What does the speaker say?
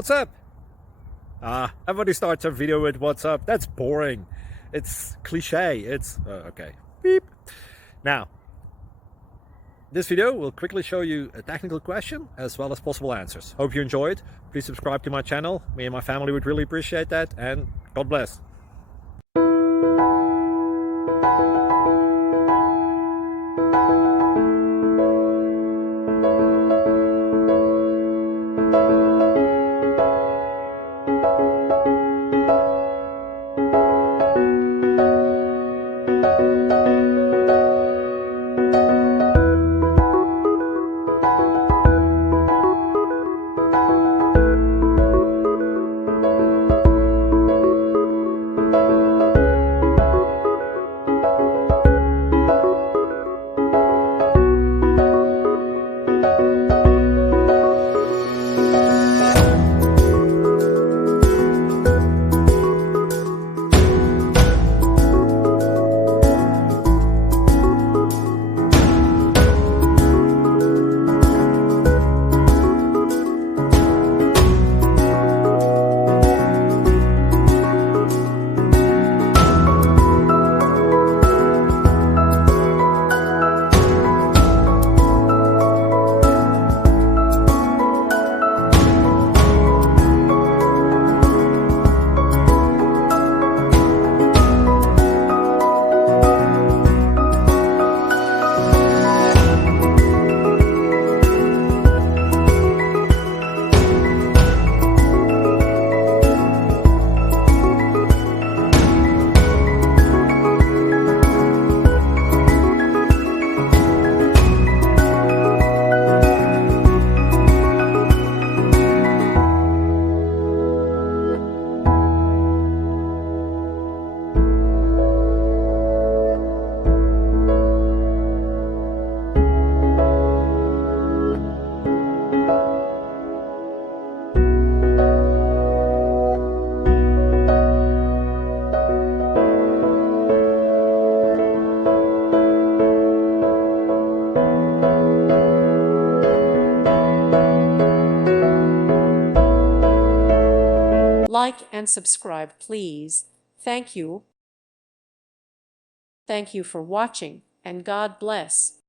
What's up? Everybody starts a video with what's up. That's boring. It's cliche. It's okay. Beep. Now, this video will quickly show you a technical question as well as possible answers. Hope you enjoyed. Please subscribe to my channel. Me and my family would really appreciate that, and God bless. Like and subscribe, please. Thank you. Thank you for watching, and God bless.